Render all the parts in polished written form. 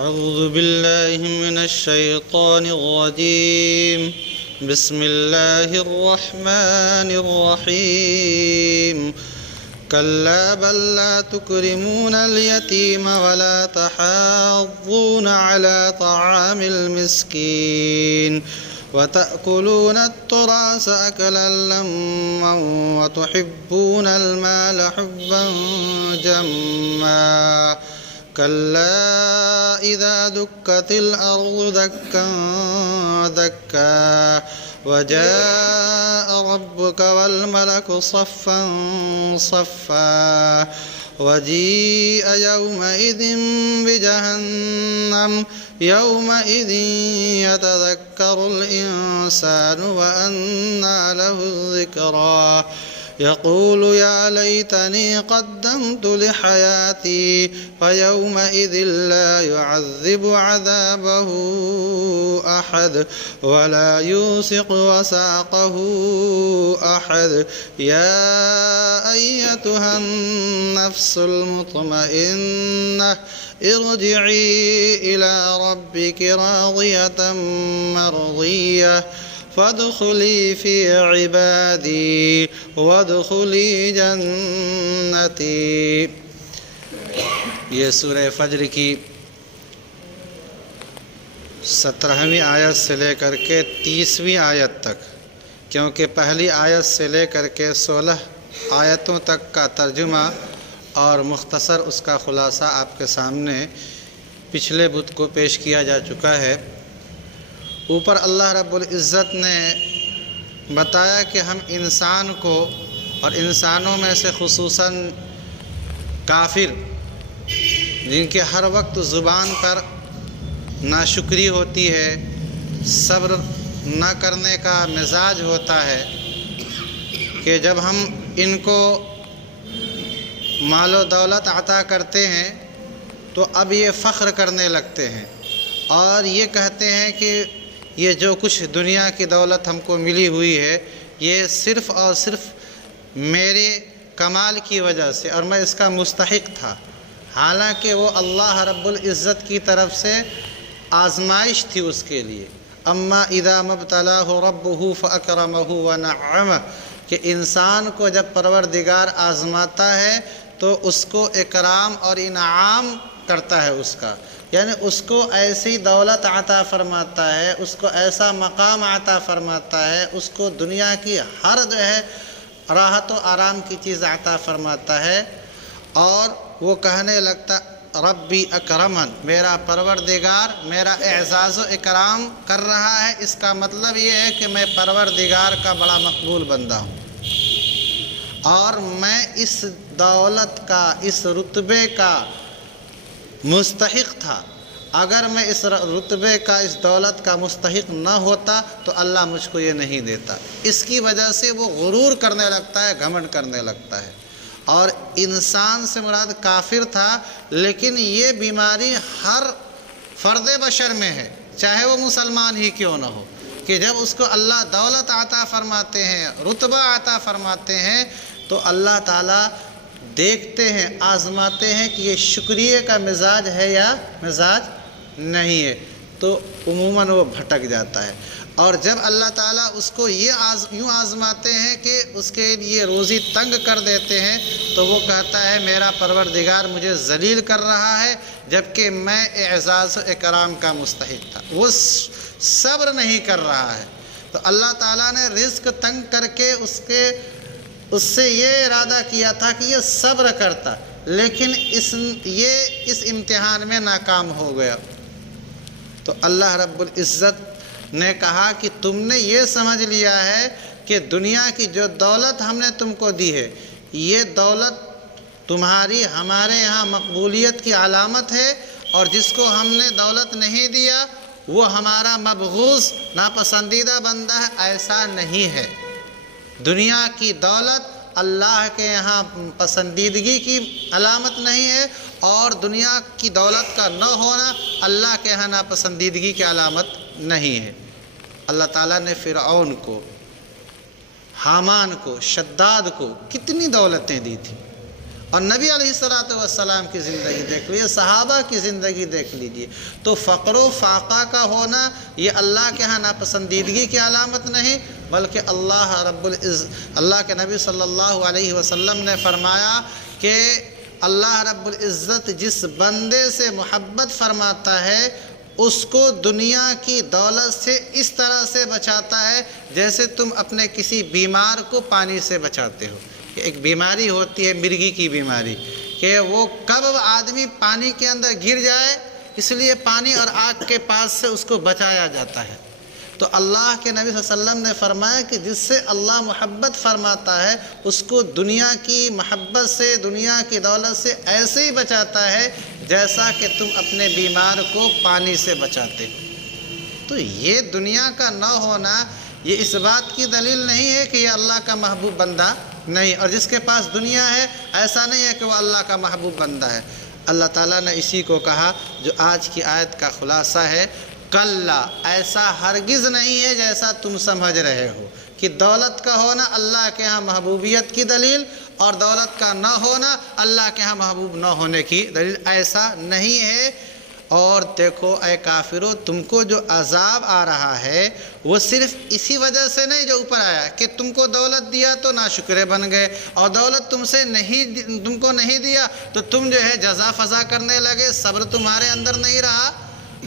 أعوذ بالله من الشيطان الرجيم بسم الله الرحمن الرحيم كلا بل لا تكرمون اليتيم ولا تحاضون على طعام المسكين وتأكلون التراث أكلا لما وتحبون المال حبا جما كلا إذا دكت الأرض دكا دكا وجاء ربك والملك صفا صفا وجيء يومئذ بجهنم يومئذ يتذكر الإنسان وأنى له الذكرى يقول يا ليتني قدمت لحياتي فيومئذ لا يعذب عذابه أحد ولا يوثق وثاقه أحد يا أيتها النفس المطمئنة ارجعي إلى ربك راضية مرضية فادخلی فی عبادی وادخلی جنتی۔ یہ سورہ فجر کی 17ویں آیت سے لے کر کے 30ویں آیت تک، کیونکہ پہلی آیت سے لے کر کے 16 آیتوں تک کا ترجمہ اور مختصر اس کا خلاصہ آپ کے سامنے پچھلے بدھ کو پیش کیا جا چکا ہے۔ اوپر اللہ رب العزت نے بتایا کہ ہم انسان کو اور انسانوں میں سے خصوصاً کافر جن کے ہر وقت زبان پر ناشکری ہوتی ہے، صبر نہ کرنے کا مزاج ہوتا ہے، کہ جب ہم ان کو مال و دولت عطا کرتے ہیں تو اب یہ فخر کرنے لگتے ہیں اور یہ کہتے ہیں کہ یہ جو کچھ دنیا کی دولت ہم کو ملی ہوئی ہے یہ صرف اور صرف میرے کمال کی وجہ سے اور میں اس کا مستحق تھا، حالانکہ وہ اللہ رب العزت کی طرف سے آزمائش تھی اس کے لیے۔ اما اذا مبتلاہ ربہ فاکرمہ ونعمہ، کہ انسان کو جب پروردگار آزماتا ہے تو اس کو اکرام اور انعام کرتا ہے اس کا، یعنی اس کو ایسی دولت عطا فرماتا ہے، اس کو ایسا مقام عطا فرماتا ہے، اس کو دنیا کی ہر جو ہے راحت و آرام کی چیز عطا فرماتا ہے، اور وہ کہنے لگتا ربی اکرمن، میرا پروردگار میرا اعزاز و اکرام کر رہا ہے، اس کا مطلب یہ ہے کہ میں پروردگار کا بڑا مقبول بندہ ہوں اور میں اس دولت کا، اس رتبے کا مستحق تھا۔ اگر میں اس رتبے کا، اس دولت کا مستحق نہ ہوتا تو اللہ مجھ کو یہ نہیں دیتا۔ اس کی وجہ سے وہ غرور کرنے لگتا ہے، گھمنڈ کرنے لگتا ہے، اور انسان سے مراد کافر تھا، لیکن یہ بیماری ہر فرد بشر میں ہے، چاہے وہ مسلمان ہی کیوں نہ ہو، کہ جب اس کو اللہ دولت عطا فرماتے ہیں، رتبہ عطا فرماتے ہیں تو اللہ تعالیٰ دیکھتے ہیں، آزماتے ہیں کہ یہ شکریہ کا مزاج ہے یا مزاج نہیں ہے، تو عموماً وہ بھٹک جاتا ہے۔ اور جب اللہ تعالیٰ اس کو یوں آزماتے ہیں کہ اس کے لیے روزی تنگ کر دیتے ہیں تو وہ کہتا ہے میرا پروردگار مجھے ذلیل کر رہا ہے جبکہ میں اعزاز و اکرام کا مستحق تھا۔ وہ صبر نہیں کر رہا ہے، تو اللہ تعالیٰ نے رزق تنگ کر کے اس سے یہ ارادہ کیا تھا کہ یہ صبر کرتا، لیکن یہ اس امتحان میں ناکام ہو گیا۔ تو اللہ رب العزت نے کہا کہ تم نے یہ سمجھ لیا ہے کہ دنیا کی جو دولت ہم نے تم کو دی ہے، یہ دولت تمہاری ہمارے یہاں مقبولیت کی علامت ہے، اور جس کو ہم نے دولت نہیں دیا وہ ہمارا مبغوض، ناپسندیدہ بندہ ہے، ایسا نہیں ہے۔ دنیا کی دولت اللہ کے یہاں پسندیدگی کی علامت نہیں ہے، اور دنیا کی دولت کا نہ ہونا اللہ کے یہاں ناپسندیدگی کی علامت نہیں ہے۔ اللہ تعالیٰ نے فرعون کو، حامان کو، شداد کو کتنی دولتیں دی تھیں، اور نبی علیہ السلام کی زندگی دیکھ لیجیے، صحابہ کی زندگی دیکھ لیجیے۔ تو فقر و فاقہ کا ہونا یہ اللہ کے ہاں ناپسندیدگی کی علامت نہیں، بلکہ اللہ کے نبی صلی اللہ علیہ وسلم نے فرمایا کہ اللہ رب العزت جس بندے سے محبت فرماتا ہے اس کو دنیا کی دولت سے اس طرح سے بچاتا ہے جیسے تم اپنے کسی بیمار کو پانی سے بچاتے ہو۔ ایک بیماری ہوتی ہے مرگی کی بیماری، کہ وہ کب آدمی پانی کے اندر گر جائے، اس لیے پانی اور آگ کے پاس سے اس کو بچایا جاتا ہے۔ تو اللہ کے نبی صلی اللہ علیہ وسلم نے فرمایا کہ جس سے اللہ محبت فرماتا ہے اس کو دنیا کی محبت سے، دنیا کی دولت سے ایسے ہی بچاتا ہے جیسا کہ تم اپنے بیمار کو پانی سے بچاتے ہو۔ تو یہ دنیا کا نہ ہونا یہ اس بات کی دلیل نہیں ہے کہ یہ اللہ کا محبوب بندہ نہیں، اور جس کے پاس دنیا ہے ایسا نہیں ہے کہ وہ اللہ کا محبوب بندہ ہے۔ اللہ تعالیٰ نے اسی کو کہا جو آج کی آیت کا خلاصہ ہے، کلا، ایسا ہرگز نہیں ہے جیسا تم سمجھ رہے ہو کہ دولت کا ہونا اللہ کے ہاں محبوبیت کی دلیل اور دولت کا نہ ہونا اللہ کے ہاں محبوب نہ ہونے کی دلیل، ایسا نہیں ہے۔ اور دیکھو اے کافرو، تم کو جو عذاب آ رہا ہے وہ صرف اسی وجہ سے نہیں جو اوپر آیا کہ تم کو دولت دیا تو ناشکرے بن گئے، اور دولت تم کو نہیں دیا تو تم جو ہے جزا فضا کرنے لگے، صبر تمہارے اندر نہیں رہا۔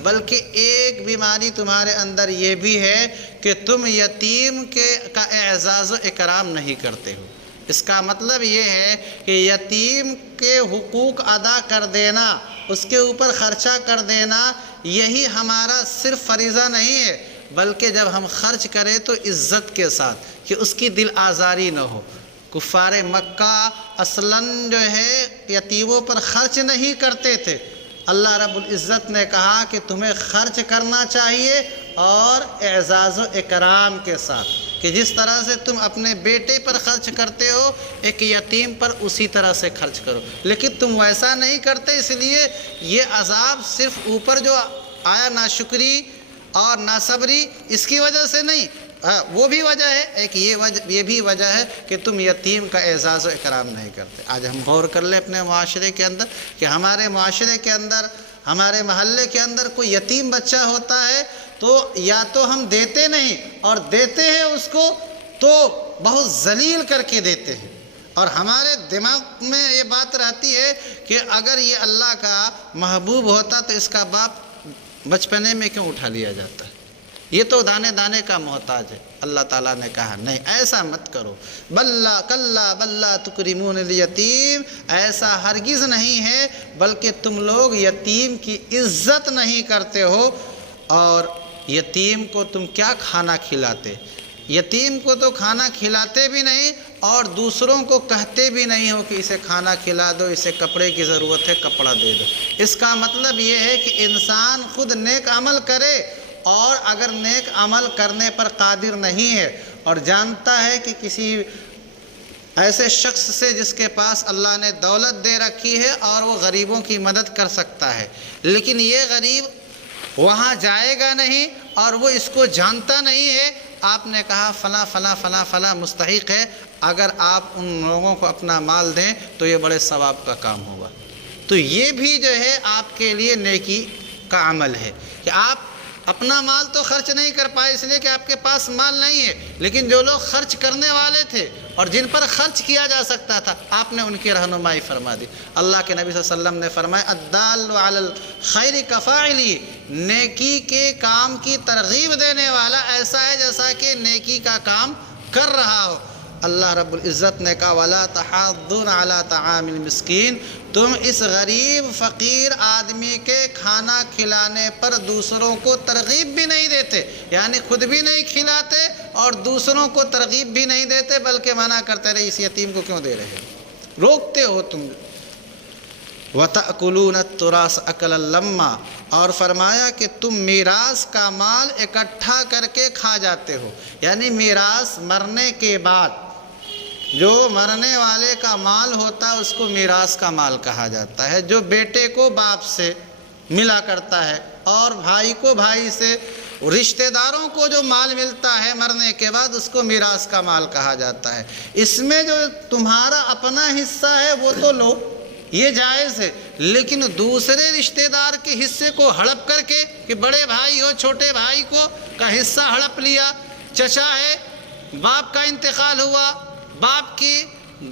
بلکہ ایک بیماری تمہارے اندر یہ بھی ہے کہ تم یتیم کا اعزاز و اکرام نہیں کرتے ہو۔ اس کا مطلب یہ ہے کہ یتیم کے حقوق ادا کر دینا، اس کے اوپر خرچہ کر دینا، یہی ہمارا صرف فریضہ نہیں ہے، بلکہ جب ہم خرچ کریں تو عزت کے ساتھ، کہ اس کی دل آزاری نہ ہو۔ کفار مکہ اصلاً جو ہے یتیموں پر خرچ نہیں کرتے تھے۔ اللہ رب العزت نے کہا کہ تمہیں خرچ کرنا چاہیے اور اعزاز و اکرام کے ساتھ، کہ جس طرح سے تم اپنے بیٹے پر خرچ کرتے ہو ایک یتیم پر اسی طرح سے خرچ کرو، لیکن تم ویسا نہیں کرتے، اس لیے یہ عذاب صرف اوپر جو آیا ناشکری اور ناصبری اس کی وجہ سے نہیں، وہ بھی وجہ ہے، ایک یہ بھی وجہ ہے کہ تم یتیم کا اعزاز و اکرام نہیں کرتے۔ آج ہم غور کر لیں اپنے معاشرے کے اندر کہ ہمارے معاشرے کے اندر، ہمارے محلے کے اندر کوئی یتیم بچہ ہوتا ہے تو یا تو ہم دیتے نہیں، اور دیتے ہیں اس کو تو بہت ذلیل کر کے دیتے ہیں، اور ہمارے دماغ میں یہ بات رہتی ہے کہ اگر یہ اللہ کا محبوب ہوتا تو اس کا باپ بچپنے میں کیوں اٹھا لیا جاتا ہے، یہ تو دانے دانے کا محتاج ہے۔ اللہ تعالیٰ نے کہا نہیں، ایسا مت کرو، کلا بلا تکرمون الیتیم، ایسا ہرگز نہیں ہے، بلکہ تم لوگ یتیم کی عزت نہیں کرتے ہو، اور یتیم کو تم کیا کھانا کھلاتے، یتیم کو تو کھانا کھلاتے بھی نہیں اور دوسروں کو کہتے بھی نہیں ہو کہ اسے کھانا کھلا دو، اسے کپڑے کی ضرورت ہے کپڑا دے دو۔ اس کا مطلب یہ ہے کہ انسان خود نیک عمل کرے، اور اگر نیک عمل کرنے پر قادر نہیں ہے اور جانتا ہے کہ کسی ایسے شخص سے جس کے پاس اللہ نے دولت دے رکھی ہے اور وہ غریبوں کی مدد کر سکتا ہے، لیکن یہ غریب وہاں جائے گا نہیں اور وہ اس کو جانتا نہیں ہے، آپ نے کہا فلاں فلاں فلاں فلاں مستحق ہے، اگر آپ ان لوگوں کو اپنا مال دیں تو یہ بڑے ثواب کا کام ہوگا۔ تو یہ بھی جو ہے آپ کے لیے نیکی کا عمل ہے کہ آپ اپنا مال تو خرچ نہیں کر پائے اس لیے کہ آپ کے پاس مال نہیں ہے، لیکن جو لوگ خرچ کرنے والے تھے اور جن پر خرچ کیا جا سکتا تھا آپ نے ان کی رہنمائی فرما دی۔ اللہ کے نبی صلی اللہ علیہ وسلم نے فرمایا الدال علی الخیر کفاعلی، نیکی کے کام کی ترغیب دینے والا ایسا ہے جیسا کہ نیکی کا کام کر رہا ہو۔ اللہ رب العزت نے کہا وَلَا تَحَاضُّونَ عَلَىٰ طَعَامِ الْمِسْكِينِ، تم اس غریب فقیر آدمی کے کھانا کھلانے پر دوسروں کو ترغیب بھی نہیں دیتے، یعنی خود بھی نہیں کھلاتے اور دوسروں کو ترغیب بھی نہیں دیتے، بلکہ منع کرتے رہے اس یتیم کو کیوں دے رہے ہو، روکتے ہو تم۔ وَتَأْكُلُونَ التُّرَاثَ أَكْلًا لَمًّا، اور فرمایا کہ تم میراث کا مال اکٹھا کر کے کھا جاتے ہو، یعنی میراث مرنے کے بعد جو مرنے والے کا مال ہوتا ہے اس کو میراث کا مال کہا جاتا ہے، جو بیٹے کو باپ سے ملا کرتا ہے اور بھائی کو بھائی سے رشتہ داروں کو جو مال ملتا ہے مرنے کے بعد اس کو میراث کا مال کہا جاتا ہے۔ اس میں جو تمہارا اپنا حصہ ہے وہ تو لو، یہ جائز ہے، لیکن دوسرے رشتہ دار کے حصے کو ہڑپ کر کے کہ بڑے بھائی ہو چھوٹے بھائی کو کا حصہ ہڑپ لیا، چچا ہے باپ کا انتقال ہوا، باپ کی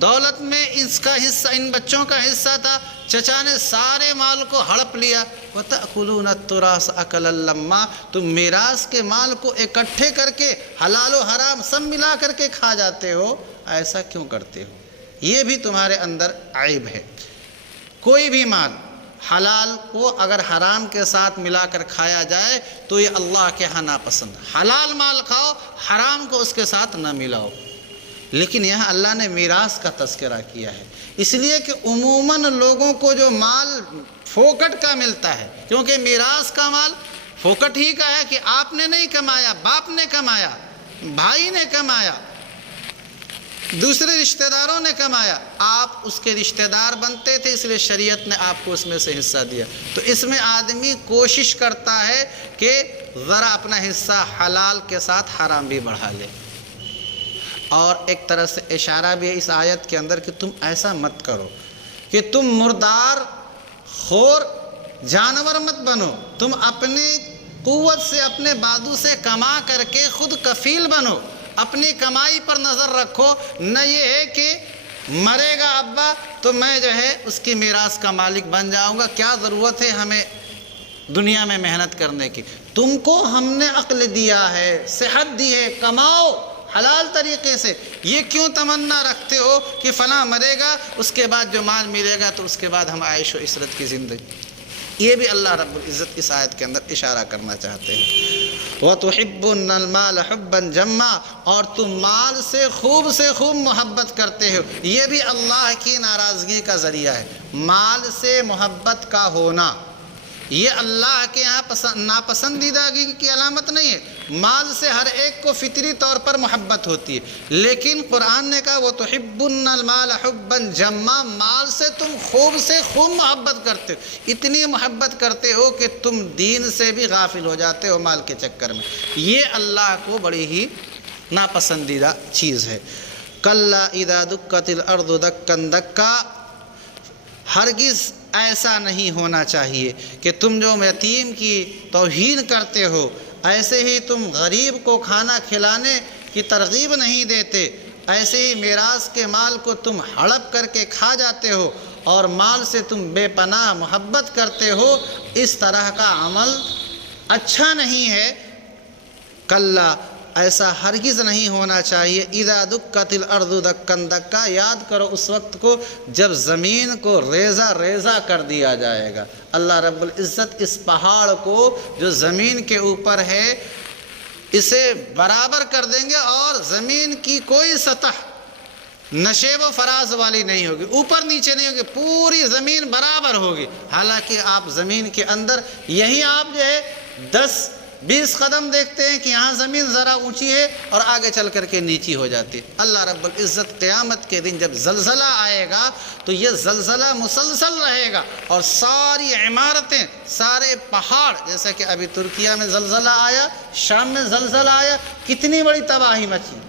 دولت میں اس کا حصہ ان بچوں کا حصہ تھا، چچا نے سارے مال کو ہڑپ لیا۔ وَتَأْكُلُونَ التُّرَاثَ أَكْلًا لَمًّا، تم میراث کے مال کو اکٹھے کر کے حلال و حرام سب ملا کر کے کھا جاتے ہو، ایسا کیوں کرتے ہو؟ یہ بھی تمہارے اندر عیب ہے۔ کوئی بھی مال حلال کو اگر حرام کے ساتھ ملا کر کھایا جائے تو یہ اللہ کے ہاں ناپسند۔ حلال مال کھاؤ، حرام کو اس کے ساتھ نہ ملاؤ۔ لیکن یہاں اللہ نے میراث کا تذکرہ کیا ہے، اس لیے کہ عموماً لوگوں کو جو مال پھوکٹ کا ملتا ہے، کیونکہ میراث کا مال پھوکٹ ہی کا ہے کہ آپ نے نہیں کمایا، باپ نے کمایا، بھائی نے کمایا، دوسرے رشتہ داروں نے کمایا، آپ اس کے رشتہ دار بنتے تھے اس لیے شریعت نے آپ کو اس میں سے حصہ دیا۔ تو اس میں آدمی کوشش کرتا ہے کہ ذرا اپنا حصہ حلال کے ساتھ حرام بھی بڑھا لے۔ اور ایک طرح سے اشارہ بھی ہے اس آیت کے اندر کہ تم ایسا مت کرو کہ تم مردار خور جانور مت بنو، تم اپنی قوت سے اپنے بازو سے کما کر کے خود کفیل بنو، اپنی کمائی پر نظر رکھو، نہ یہ ہے کہ مرے گا ابا تو میں جو ہے اس کی میراث کا مالک بن جاؤں گا، کیا ضرورت ہے ہمیں دنیا میں محنت کرنے کی، تم کو ہم نے عقل دیا ہے، صحت دی ہے، کماؤ حلال طریقے سے، یہ کیوں تمنا رکھتے ہو کہ فلاں مرے گا اس کے بعد جو مال ملے گا تو اس کے بعد ہم عیش و عشرت کی زندگی۔ یہ بھی اللہ رب العزت اس آیت کے اندر اشارہ کرنا چاہتے ہیں۔ وَتُحِبُّونَ الْمَالَ حُبًّا جَمًّا، اور تم مال سے خوب محبت کرتے ہو، یہ بھی اللہ کی ناراضگی کا ذریعہ ہے۔ مال سے محبت کا ہونا یہ اللہ کے یہاں ناپسندیدگی کی علامت نہیں ہے۔ مال سے ہر ایک کو فطری طور پر محبت ہوتی ہے، لیکن قرآن نے کہا وَتُحِبُّونَ الْمَالَ حُبًّا جَمًّا، مال سے تم خوب محبت کرتے ہو، اتنی محبت کرتے ہو کہ تم دین سے بھی غافل ہو جاتے ہو مال کے چکر میں۔ یہ اللہ کو بڑی ہی ناپسندیدہ چیز ہے۔ کَلَّا اِذَا دُکَّتِ الْأَرْضُ دَکًّا دَکًّا، ہرگز ایسا نہیں ہونا چاہیے کہ تم جو یتیم کی توہین کرتے ہو، ایسے ہی تم غریب کو کھانا کھلانے کی ترغیب نہیں دیتے، ایسے ہی میراث کے مال کو تم ہڑپ کر کے کھا جاتے ہو اور مال سے تم بے پناہ محبت کرتے ہو، اس طرح کا عمل اچھا نہیں ہے۔ کلا، ایسا ہرگز نہیں ہونا چاہیے۔ اذا دکت الارض دکن دکا، یاد کرو اس وقت کو جب زمین کو ریزہ ریزہ کر دیا جائے گا۔ اللہ رب العزت اس پہاڑ کو جو زمین کے اوپر ہے اسے برابر کر دیں گے، اور زمین کی کوئی سطح نشیب و فراز والی نہیں ہوگی، اوپر نیچے نہیں ہوگی، پوری زمین برابر ہوگی۔ حالانکہ آپ زمین کے اندر یہی آپ جو ہے 10-20 قدم دیکھتے ہیں کہ یہاں زمین ذرا اونچی ہے اور آگے چل کر کے نیچی ہو جاتی ہے۔ اللہ رب العزت قیامت کے دن جب زلزلہ آئے گا تو یہ زلزلہ مسلسل رہے گا، اور ساری عمارتیں، سارے پہاڑ، جیسا کہ ابھی ترکیہ میں زلزلہ آیا، شام میں زلزلہ آیا، کتنی بڑی تباہی مچی۔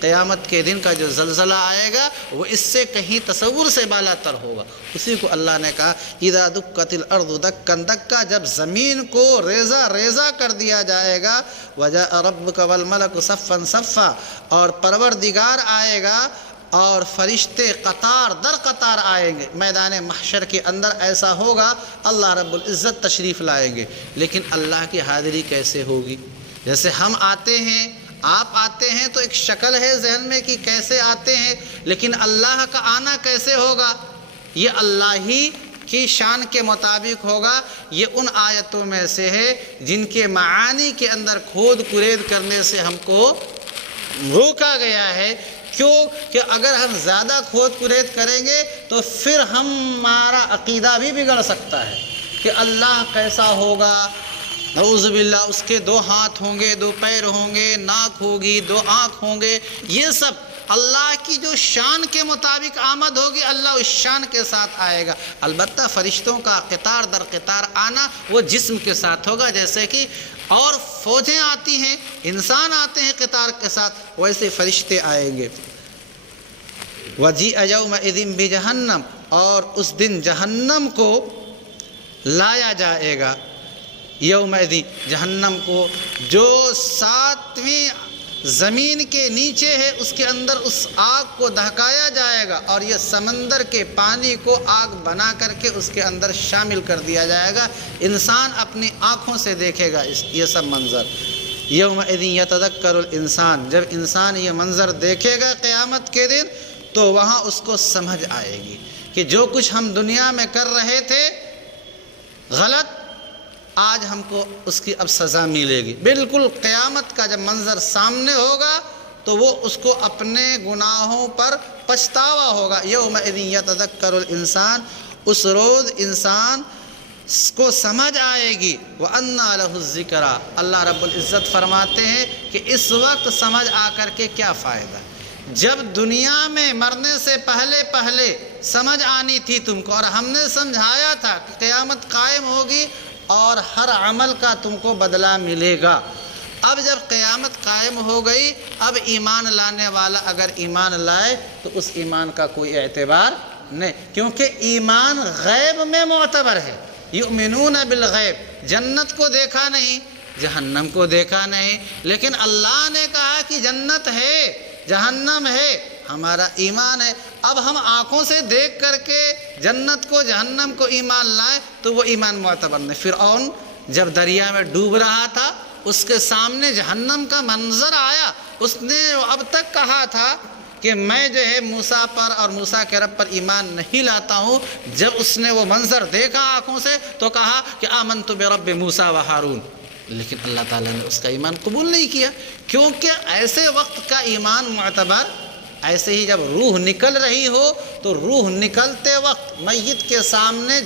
قیامت کے دن کا جو زلزلہ آئے گا وہ اس سے کہیں تصور سے بالا تر ہوگا۔ اسی کو اللہ نے کہا اذا دکت الارض دکن دکا، جب زمین کو ریزہ ریزہ کر دیا جائے گا، وجاء ربک والملک صفا صفا، اور پروردگار آئے گا اور فرشتے قطار در قطار آئیں گے۔ میدان محشر کے اندر ایسا ہوگا، اللہ رب العزت تشریف لائیں گے، لیکن اللہ کی حاضری کیسے ہوگی؟ جیسے ہم آتے ہیں، آپ آتے ہیں تو ایک شکل ہے ذہن میں کہ کیسے آتے ہیں، لیکن اللہ کا آنا کیسے ہوگا؟ یہ اللہ ہی کی شان کے مطابق ہوگا۔ یہ ان آیتوں میں سے ہے جن کے معانی کے اندر کھود کرید کرنے سے ہم کو روکا گیا ہے۔ کیوں کہ اگر ہم زیادہ کھود کرید کریں گے تو پھر ہمارا عقیدہ بھی بگڑ سکتا ہے کہ اللہ کیسا ہوگا، نعوذ باللہ، اس کے 2 ہاتھ ہوں گے، 2 پیر ہوں گے، ناک ہوگی، 2 آنکھ ہوں گے، یہ سب اللہ کی جو شان کے مطابق آمد ہوگی اللہ اس شان کے ساتھ آئے گا۔ البتہ فرشتوں کا قطار در قطار آنا وہ جسم کے ساتھ ہوگا، جیسے کہ اور فوجیں آتی ہیں، انسان آتے ہیں قطار کے ساتھ، ویسے فرشتے آئیں گے۔ وَجِیءَ یَوْمَئِذٍ بِجَہَنَّمَ، اور اس دن جہنم کو لایا جائے گا، یومئذ جہنم کو جو 7ویں زمین کے نیچے ہے اس کے اندر اس آگ کو دہکایا جائے گا، اور یہ سمندر کے پانی کو آگ بنا کر کے اس کے اندر شامل کر دیا جائے گا۔ انسان اپنی آنکھوں سے دیکھے گا یہ سب منظر۔ یومئذ یتذکر الانسان، جب انسان یہ منظر دیکھے گا قیامت کے دن تو وہاں اس کو سمجھ آئے گی کہ جو کچھ ہم دنیا میں کر رہے تھے غلط، آج ہم کو اس کی اب سزا ملے گی۔ بالکل قیامت کا جب منظر سامنے ہوگا تو وہ اس کو اپنے گناہوں پر پچھتاوا ہوگا۔ یومئذ یتذکر الانسان، اس روز انسان کو سمجھ آئے گی۔ وَأَنَّىٰ لَهُ الذِّكْرَىٰ، اللہ رب العزت فرماتے ہیں کہ اس وقت سمجھ آ کر کے کیا فائدہ؟ جب دنیا میں مرنے سے پہلے سمجھ آنی تھی تم کو، اور ہم نے سمجھایا تھا کہ قیامت قائم ہوگی اور ہر عمل کا تم کو بدلہ ملے گا۔ اب جب قیامت قائم ہو گئی، اب ایمان لانے والا اگر ایمان لائے تو اس ایمان کا کوئی اعتبار نہیں، کیونکہ ایمان غیب میں معتبر ہے۔ یؤمنون بالغیب، جنت کو دیکھا نہیں، جہنم کو دیکھا نہیں، لیکن اللہ نے کہا کہ جنت ہے، جہنم ہے، ہمارا ایمان ہے۔ اب ہم آنکھوں سے دیکھ کر کے جنت کو جہنم کو ایمان لائیں تو وہ ایمان معتبر نہیں۔ فرعون جب دریا میں ڈوب رہا تھا، اس کے سامنے جہنم کا منظر آیا، اس نے اب تک کہا تھا کہ میں جو ہے موسیٰ پر اور موسیٰ کے رب پر ایمان نہیں لاتا ہوں۔ جب اس نے وہ منظر دیکھا آنکھوں سے تو کہا کہ آمنت برب موسیٰ و ہارون، لیکن اللہ تعالیٰ نے اس کا ایمان قبول نہیں کیا، کیونکہ ایسے وقت کا ایمان معتبر۔ ایسے ہی جب روح نکل رہی ہو تو روح نکلتے وقت میت کے سامنے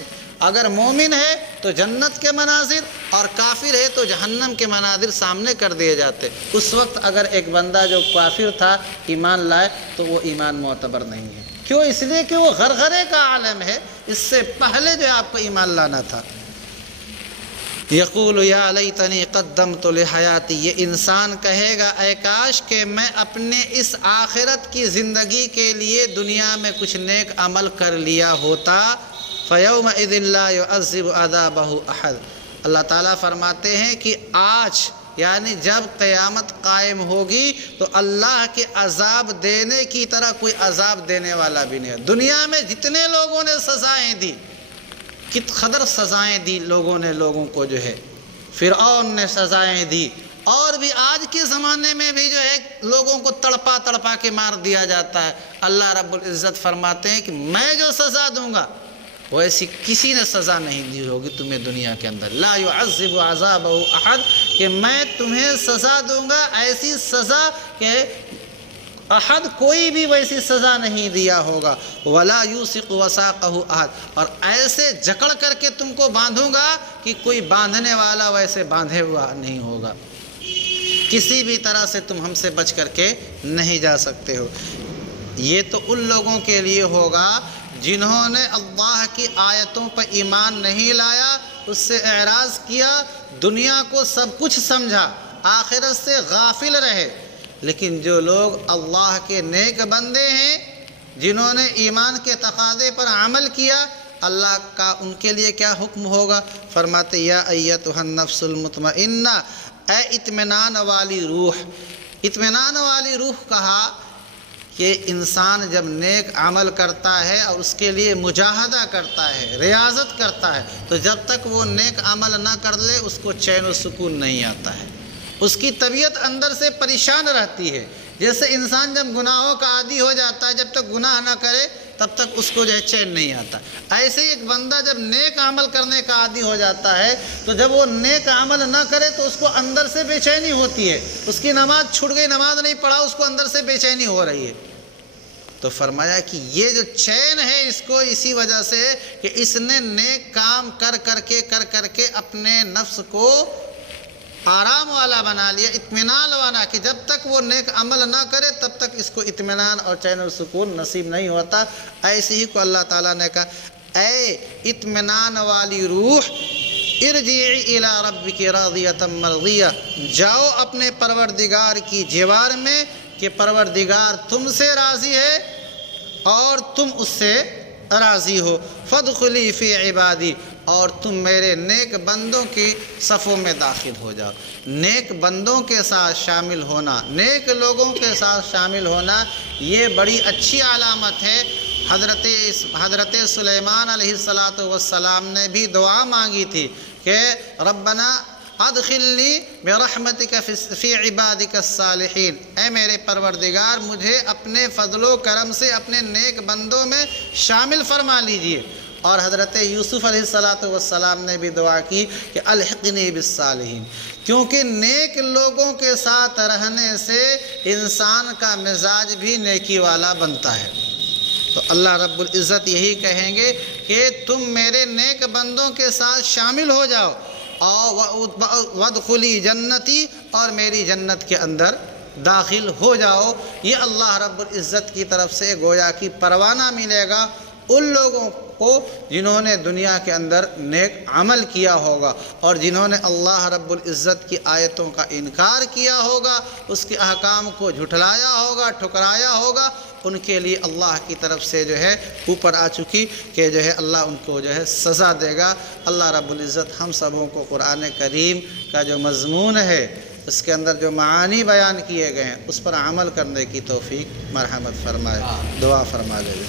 اگر مومن ہے تو جنت کے مناظر، اور کافر ہے تو جہنم کے مناظر سامنے کر دیے جاتے۔ اس وقت اگر ایک بندہ جو کافر تھا ایمان لائے تو وہ ایمان معتبر نہیں ہے۔ کیوں؟ اس لیے کہ وہ غرغرے کا عالم ہے، اس سے پہلے جو آپ کو ایمان لانا تھا۔ یقول یا لیتنی قدمت لحیاتی، یہ انسان کہے گا اے کاش کہ میں اپنے اس آخرت کی زندگی کے لیے دنیا میں کچھ نیک عمل کر لیا ہوتا۔ فیومئذ لا یعذب عذابہ احد، اللہ تعالیٰ فرماتے ہیں کہ آج یعنی جب قیامت قائم ہوگی تو اللہ کے عذاب دینے کی طرح کوئی عذاب دینے والا بھی نہیں ہے۔ دنیا میں جتنے لوگوں نے سزائیں دی، کت قدر سزائیں دی لوگوں نے، لوگوں کو جو ہے فرعون نے سزائیں دی، اور بھی آج کے زمانے میں بھی جو ہے لوگوں کو تڑپا کے مار دیا جاتا ہے۔ اللہ رب العزت فرماتے ہیں کہ میں جو سزا دوں گا وہ ایسی کسی نے سزا نہیں دی ہوگی تمہیں دنیا کے اندر۔ لا يعذب عذابہ احد، کہ میں تمہیں سزا دوں گا ایسی سزا کہ احد کوئی بھی ویسی سزا نہیں دیا ہوگا۔ ولا یوثق وثاقہ احد، اور ایسے جکڑ کر کے تم کو باندھوں گا کہ کوئی باندھنے والا ویسے باندھے ہوا نہیں ہوگا، کسی بھی طرح سے تم ہم سے بچ کر کے نہیں جا سکتے ہو۔ یہ تو ان لوگوں کے لیے ہوگا جنہوں نے اللہ کی آیتوں پر ایمان نہیں لایا، اس سے اعراض کیا، دنیا کو سب کچھ سمجھا، آخرت سے غافل رہے۔ لیکن جو لوگ اللہ کے نیک بندے ہیں، جنہوں نے ایمان کے تقاضے پر عمل کیا، اللہ کا ان کے لیے کیا حکم ہوگا؟ فرماتے یا ایتھا النفس المطمئنہ، اے اطمینان والی روح۔ اطمینان والی روح کہا کہ انسان جب نیک عمل کرتا ہے اور اس کے لیے مجاہدہ کرتا ہے، ریاضت کرتا ہے، تو جب تک وہ نیک عمل نہ کر لے اس کو چین و سکون نہیں آتا ہے، اس کی طبیعت اندر سے پریشان رہتی ہے۔ جیسے انسان جب گناہوں کا عادی ہو جاتا ہے، جب تک گناہ نہ کرے تب تک اس کو جو ہے چین نہیں آتا، ایسے ہی ایک بندہ جب نیک عمل کرنے کا عادی ہو جاتا ہے تو جب وہ نیک عمل نہ کرے تو اس کو اندر سے بے چینی ہوتی ہے۔ اس کی نماز چھوٹ گئی، نماز نہیں پڑھا، اس کو اندر سے بے چینی ہو رہی ہے۔ تو فرمایا کہ یہ جو چین ہے اس کو اسی وجہ سے کہ اس نے نیک کام کر کر کے اپنے نفس کو آرام والا بنا لیا، اطمینان والا، کہ جب تک وہ نیک عمل نہ کرے تب تک اس کو اطمینان اور چین و سکون نصیب نہیں ہوتا۔ ایسے ہی کو اللہ تعالیٰ نے کہا اے اطمینان والی روح، ارجعی الی ربک راضیۃ مرضیہ، جاؤ اپنے پروردگار کی جوار میں کہ پروردگار تم سے راضی ہے اور تم اس سے راضی ہو، فادخلی فی عبادی، اور تم میرے نیک بندوں کی صفوں میں داخل ہو جاؤ۔ نیک بندوں کے ساتھ شامل ہونا، نیک لوگوں کے ساتھ شامل ہونا، یہ بڑی اچھی علامت ہے۔ حضرت سلیمان علیہ السلام نے بھی دعا مانگی تھی کہ ربنا ادخلنی برحمتک فی عبادک الصالحین، اے میرے پروردگار مجھے اپنے فضل و کرم سے اپنے نیک بندوں میں شامل فرما لیجئے۔ اور حضرت یوسف علیہ السلام نے بھی دعا کی کہ الحقنی بالصالحین، کیونکہ نیک لوگوں کے ساتھ رہنے سے انسان کا مزاج بھی نیکی والا بنتا ہے۔ تو اللہ رب العزت یہی کہیں گے کہ تم میرے نیک بندوں کے ساتھ شامل ہو جاؤ، وادخلی جنتی، اور میری جنت کے اندر داخل ہو جاؤ۔ یہ اللہ رب العزت کی طرف سے گویا کہ پروانہ ملے گا ان لوگوں کو جنہوں نے دنیا کے اندر نیک عمل کیا ہوگا، اور جنہوں نے اللہ رب العزت کی آیتوں کا انکار کیا ہوگا، اس کے احکام کو جھٹلایا ہوگا، ٹھکرایا ہوگا، ان کے لیے اللہ کی طرف سے جو ہے اوپر آ چکی کہ جو ہے اللہ ان کو جو ہے سزا دے گا۔ اللہ رب العزت ہم سبوں کو قرآن کریم کا جو مضمون ہے، اس کے اندر جو معانی بیان کیے گئے ہیں، اس پر عمل کرنے کی توفیق مرحمت فرمائے، دعا فرما دے۔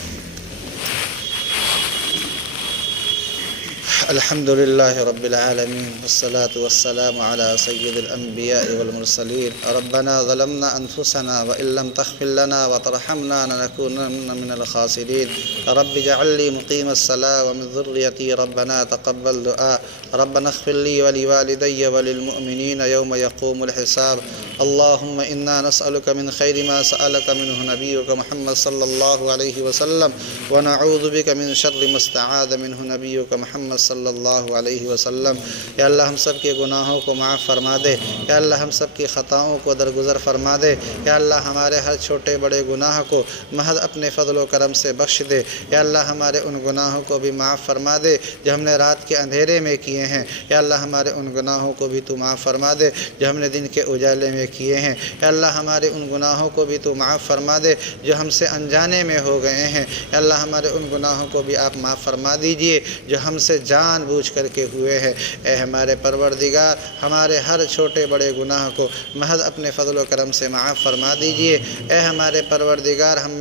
الحمد لله رب العالمين، والصلاة والسلام على سيد الأنبياء والمرسلين۔ ربنا ظلمنا أنفسنا وإن لم تغفر لنا وترحمنا لنكونن من الخاسرين۔ رب اجعل لي مقيم الصلاة ومن ذريتي ربنا تقبل دعاء۔ ربنا اغفر لي ولوالدي وللمؤمنين يوم يقوم الحساب۔ اللهم إنا نسألك من خير ما سألك منه نبيك محمد صلى الله عليه وسلم، ونعوذ بك من شر ما استعاذ منه نبيك محمد صلی اللہ علیہ وسلم۔ یا اللہ ہم سب کے گناہوں کو معاف فرما دے، یا اللہ ہم سب کی خطاؤں کو درگزر فرما دے، یا اللہ ہمارے ہر چھوٹے بڑے گناہ کو محض اپنے فضل و کرم سے بخش دے، یا اللہ ہمارے ان گناہوں کو بھی معاف فرما دے جو ہم نے رات کے اندھیرے میں کیے ہیں، یا اللہ ہمارے ان گناہوں کو بھی تو معاف فرما دے جو ہم نے دن کے اجالے میں کیے ہیں، یا اللہ ہمارے ان گناہوں کو بھی تو معاف فرما دے جو ہم سے انجانے میں ہو گئے ہیں، یا اللہ ہمارے ان گناہوں کو بھی آپ معاف فرما دیجئے جو ہم سے جان بوجھ کر کے ہوئے ہیں۔ اے ہمارے پروردگار، ہمارے ہر چھوٹے بڑے گناہ کو محض اپنے فضل و کرم سے معاف فرما دیجئے۔ اے ہمارے پروردگار، ہم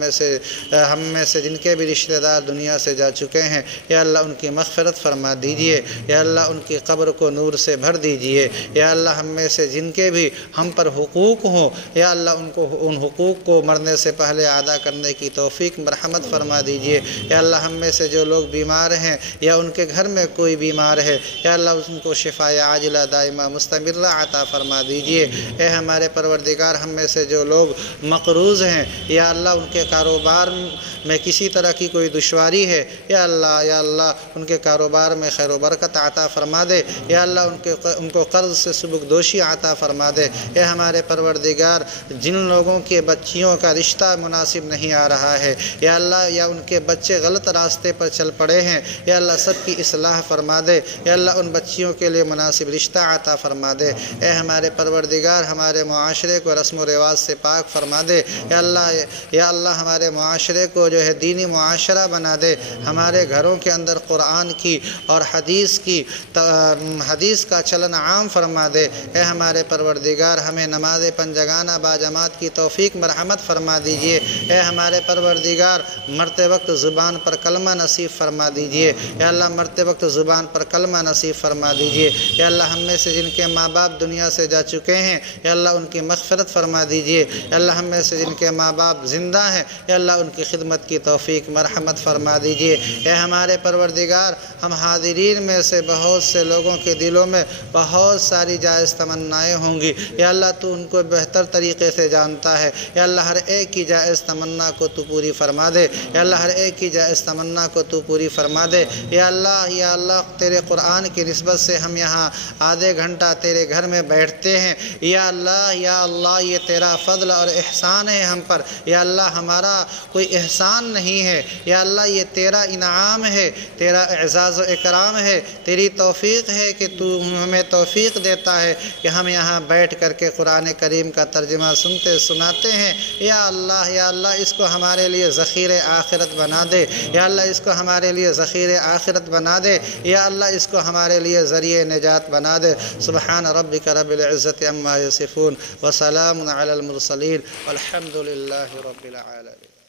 میں سے جن کے بھی رشتہ دار دنیا سے جا چکے ہیں، یا اللہ ان کی مغفرت فرما دیجئے، یا اللہ ان کی قبر کو نور سے بھر دیجئے، یا اللہ ہم میں سے جن کے بھی ہم پر حقوق ہوں، یا اللہ ان حقوق کو مرنے سے پہلے ادا کرنے کی توفیق مرحمت فرما دیجئے، یا اللہ ہم میں سے جو لوگ بیمار ہیں یا ان کے گھر میں کوئی بیمار ہے، یا اللہ ان کو شفاء عاجلہ دائمہ مستمرہ عطا فرما دیجئے۔ اے ہمارے پروردگار، ہم میں سے جو لوگ مقروض ہیں، یا اللہ ان کے کاروبار میں کسی طرح کی کوئی دشواری ہے، یا اللہ ان کے کاروبار میں خیر و برکت عطا فرما دے، یا اللہ ان کو قرض سے سبکدوشی عطا فرما دے۔ اے ہمارے پروردگار، جن لوگوں کے بچیوں کا رشتہ مناسب نہیں آ رہا ہے، یا اللہ یا ان کے بچے غلط راستے پر چل پڑے ہیں، یا اللہ سب کی اصلاح فرما دے، یا اللہ ان بچیوں کے لیے مناسب رشتہ عطا فرما دے۔ اے ہمارے پروردگار، ہمارے معاشرے کو رسم و رواج سے پاک فرما دے، یا اللہ ہمارے معاشرے کو جو ہے دینی معاشرہ بنا دے، ہمارے گھروں کے اندر قرآن کی اور حدیث کا چلن عام فرما دے۔ اے ہمارے پروردگار، ہمیں نماز پنجگانہ باجماعت کی توفیق مرحمت فرما دیجئے۔ اے ہمارے پروردگار، مرتے وقت زبان پر کلمہ نصیب فرما دیجئے، یا اللہ مرتے وقت زبان پر کلمہ نصیب فرما دیجئے۔ یا اللہ ہم میں سے جن کے ماں باپ دنیا سے جا چکے ہیں، یا اللہ ان کی مغفرت فرما دیجئے۔ یا اللہ ہم میں سے جن کے ماں باپ زندہ ہیں، یا اللہ ان کی خدمت کی توفیق مرحمت فرما دیجئے۔ اے ہمارے پروردگار، ہم حاضرین میں سے بہت سے لوگوں کے دلوں میں بہت ساری جائز تمنائیں ہوں گی، یا اللہ تو ان کو بہتر طریقے سے جانتا ہے، یا اللہ ہر ایک کی جائز تمنا کو تو پوری فرما دے، یا اللہ ہر ایک کی جائز تمنا کو تو پوری فرما دے۔ یا اللہ اللہ تیرے قرآن کی نسبت سے ہم یہاں آدھے گھنٹہ تیرے گھر میں بیٹھتے ہیں، یا اللہ یہ تیرا فضل اور احسان ہے ہم پر، یا اللہ ہمارا کوئی احسان نہیں ہے، یا اللہ یہ تیرا انعام ہے، تیرا اعزاز و اکرام ہے، تیری توفیق ہے کہ تو ہمیں توفیق دیتا ہے کہ ہم یہاں بیٹھ کر کے قرآن کریم کا ترجمہ سنتے سناتے ہیں۔ یا اللہ اس کو ہمارے لیے ذخیر آخرت بنا دے، یا اللہ اس کو ہمارے لیے ذخیر آخرت بنا دے، یا اللہ اس کو ہمارے لیے ذریعہ نجات بنا دے۔ سبحان ربک رب العزت عما یصفون وسلام علی المرسلین والحمد للہ رب العالمین۔